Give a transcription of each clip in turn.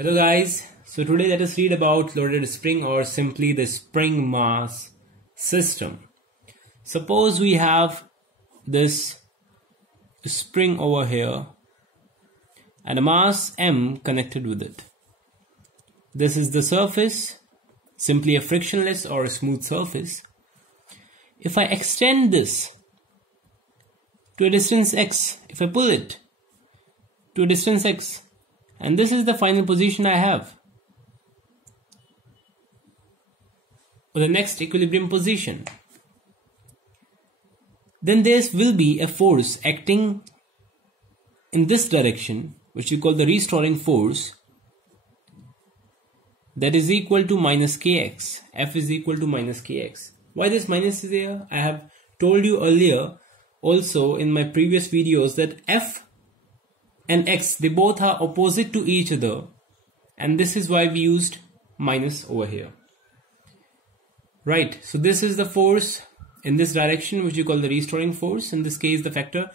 Hello guys, so today let us read about loaded spring or simply the spring mass system. Suppose we have this spring over here and a mass m connected with it. This is the surface, simply a frictionless or a smooth surface. If I extend this to a distance x, if I pull it to a distance x, and this is the final position I have, or the next equilibrium position, then there will be a force acting in this direction, which we call the restoring force, that is equal to minus kx. F is equal to minus kx. Why this minus is there? I have told you earlier also in my previous videos that F and x, they both are opposite to each other, and this is why we used minus over here. Right, so this is the force in this direction, which you call the restoring force. In this case, the factor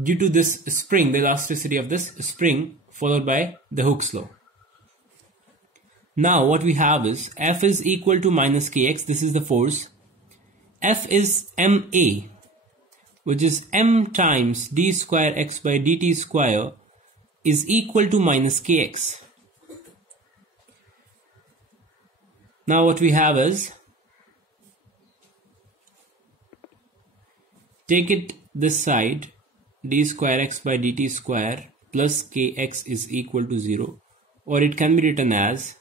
due to this spring, the elasticity of this spring, followed by the Hooke's law. Now what we have is F is equal to minus kx. This is the force. F is ma, which is m times d square x by dt square, is equal to minus kx. Now what we have is, take it this side, d square x by dt square plus kx is equal to 0, or it can be written as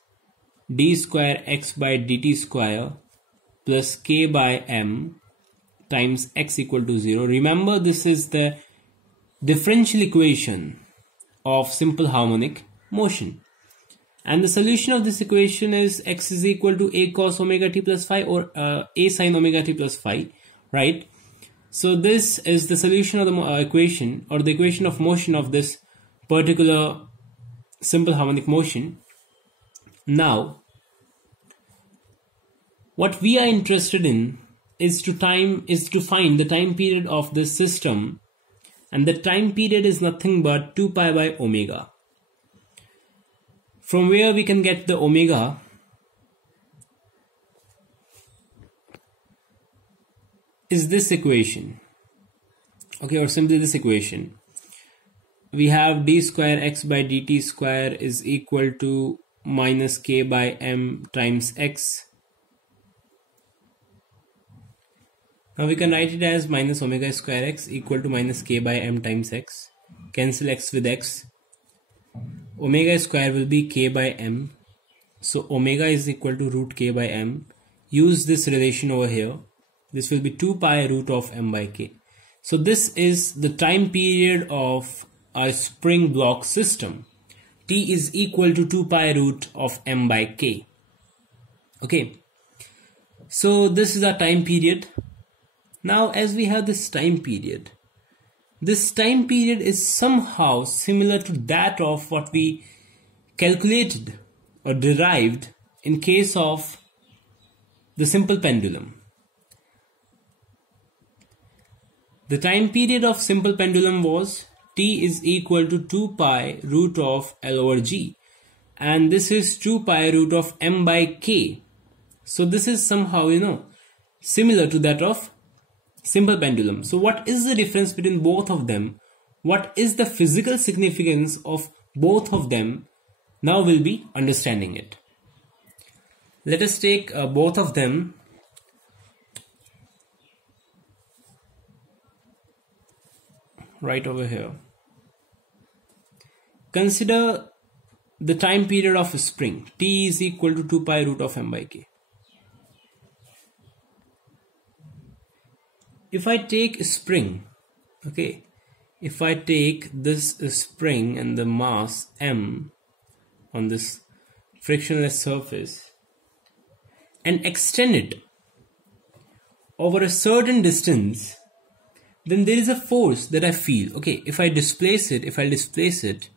d square x by dt square plus k by m times x equal to 0. Remember, this is the differential equation of simple harmonic motion, and the solution of this equation is x is equal to a cos omega t plus phi, or a sin omega t plus phi, right? So this is the solution of the equation, or the equation of motion of this particular simple harmonic motion. Now what we are interested in is to find the time period of this system, and the time period is nothing but 2 pi by omega. From where we can get the omega? Is this equation, okay, or simply this equation. We have d square x by dt square is equal to minus k by m times x. Now we can write it as minus omega square x equal to minus k by m times x. Cancel x with x. Omega square will be k by m. So omega is equal to root k by m. Use this relation over here. This will be 2 pi root of m by k. So this is the time period of our spring block system. T is equal to 2 pi root of m by k. Okay. So this is our time period. Now as we have this time period is somehow similar to that of what we calculated or derived in case of the simple pendulum. The time period of simple pendulum was t is equal to 2 pi root of L over G, and this is 2 pi root of m by k. So this is somehow, similar to that of simple pendulum. So what is the difference between both of them? What is the physical significance of both of them? Now we'll be understanding it. Let us take both of them. Right over here. Consider the time period of a spring. T is equal to 2 pi root of m by k. If I take a spring, okay, if I take this spring and the mass m on this frictionless surface and extend it over a certain distance, then there is a force that I feel. Okay, if I displace it,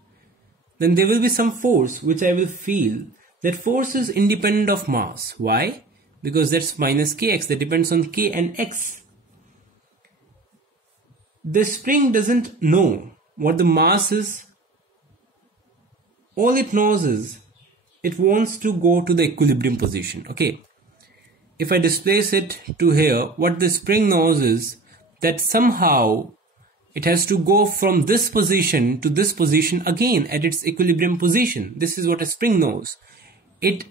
then there will be some force which I will feel. That force is independent of mass. Why? Because that's minus kx, that depends on k and x. The spring doesn't know what the mass is. All it knows is it wants to go to the equilibrium position. Okay, if I displace it to here, what the spring knows is that somehow it has to go from this position to this position again at its equilibrium position. This is what a spring knows. It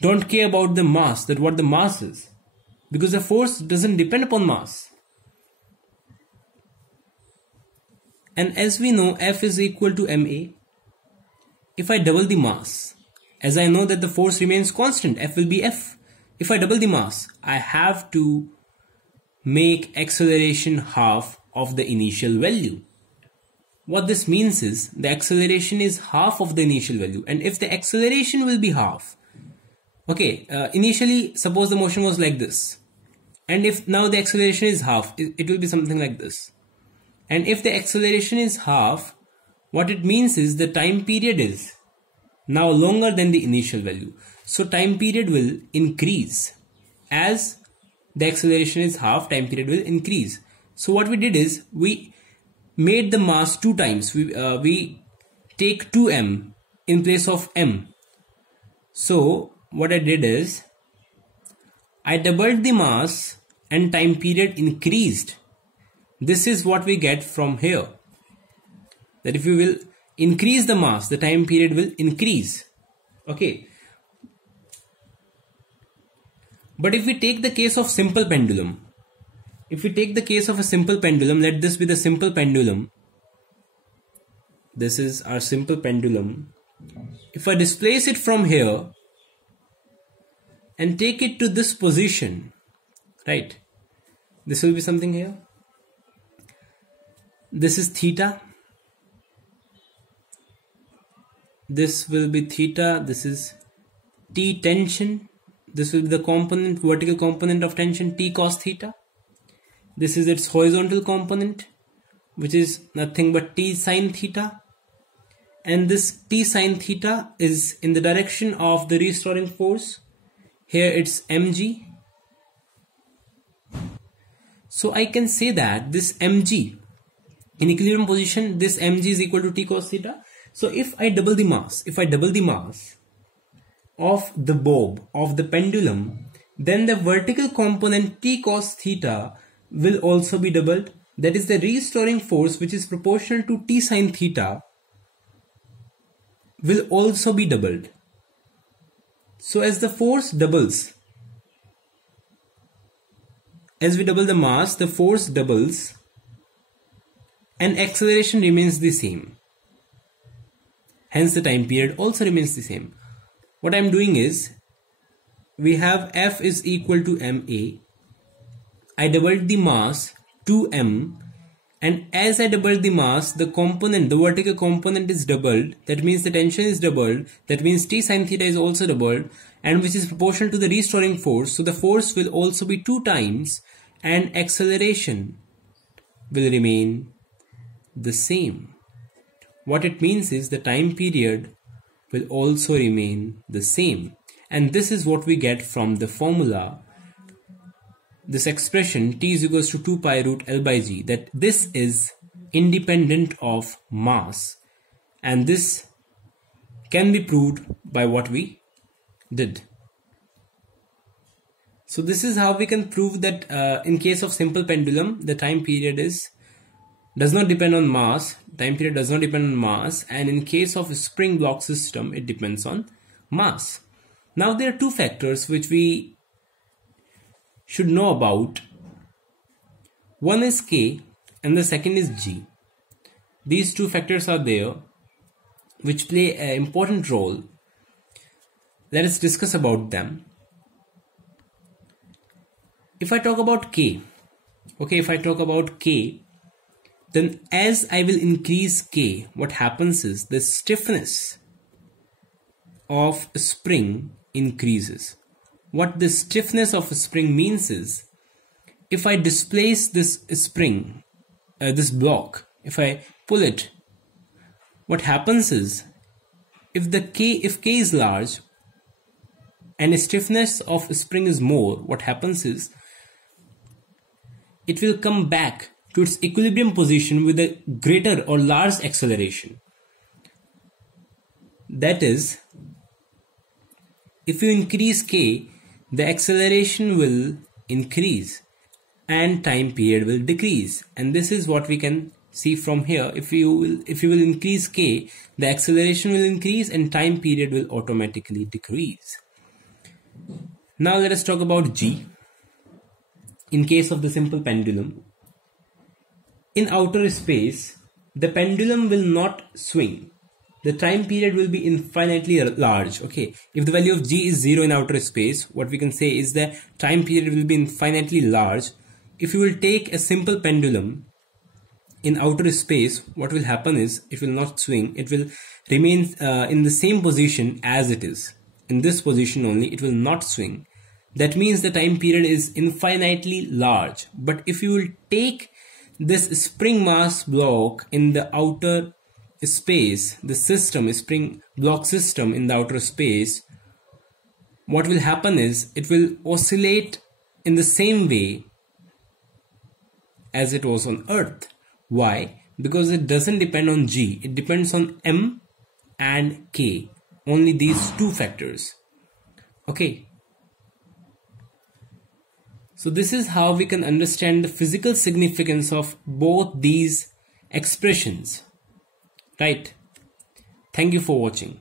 don't care about the mass, that what the mass is, because the force doesn't depend upon mass. And as we know, F is equal to ma. If I double the mass, as I know that the force remains constant, F will be F. If I double the mass, I have to make acceleration half of the initial value. What this means is the acceleration is half of the initial value, and if the acceleration will be half, okay, initially suppose the motion was like this, and if now the acceleration is half, it will be something like this. And if the acceleration is half, what it means is the time period is now longer than the initial value. So time period will increase. As the acceleration is half, time period will increase. So what we did is we made the mass 2 times. We take 2m in place of m. So what I did is I doubled the mass and time period increased. This is what we get from here, that if you will increase the mass, the time period will increase. Okay. But if we take the case of simple pendulum, if we take the case of a simple pendulum, let this be the simple pendulum. This is our simple pendulum. If I displace it from here and take it to this position, right, this will be something here. This is theta. This will be theta. This is T tension. This will be the component, vertical component of tension, T cos theta. This is its horizontal component, which is nothing but T sin theta. And this T sin theta is in the direction of the restoring force. Here it's mg. So I can say that this mg, in equilibrium position, this mg is equal to T cos theta. So if I double the mass, of the bob, of the pendulum, then the vertical component T cos theta will also be doubled. That is, the restoring force, which is proportional to T sin theta, will also be doubled. So as the force doubles, as we double the mass, the force doubles and acceleration remains the same. Hence the time period also remains the same. What I am doing is, we have F is equal to ma. I doubled the mass to m, and as I doubled the mass, the component, the vertical component is doubled. That means the tension is doubled. That means T sin theta is also doubled, and which is proportional to the restoring force. So the force will also be 2 times, and acceleration will remain the same. What it means is the time period will also remain the same. And this is what we get from the formula, this expression T is equals to 2 pi root L by G, that this is independent of mass. And this can be proved by what we did. So this is how we can prove that in case of simple pendulum, the time period does not depend on mass. Time period does not depend on mass, and in case of a spring block system, it depends on mass. Now there are 2 factors which we should know about. One is K and the second is G. These 2 factors are there which play an important role. Let us discuss about them. If I talk about K, then as I will increase K, what happens is the stiffness of a spring increases. What the stiffness of a spring means is, if I displace this spring, this block, if I pull it, what happens is, if K is large and the stiffness of a spring is more, what happens is, it will come back to its equilibrium position with a greater or large acceleration. That is, if you increase k, the acceleration will increase and time period will decrease. And this is what we can see from here. If you will increase k, the acceleration will increase and time period will automatically decrease. Now let us talk about g. In case of the simple pendulum, in outer space, the pendulum will not swing. The time period will be infinitely large. Okay, if the value of g is 0 in outer space, what we can say is the time period will be infinitely large. If you will take a simple pendulum in outer space, what will happen is it will not swing. It will remain in the same position as it is. In this position only, it will not swing. That means the time period is infinitely large. But if you will take this spring mass block in the outer space, the system, spring block system in the outer space, what will happen is it will oscillate in the same way as it was on Earth. Why? Because it doesn't depend on g, it depends on m and k, only these two factors. Okay. So this is how we can understand the physical significance of both these expressions. Right? Thank you for watching.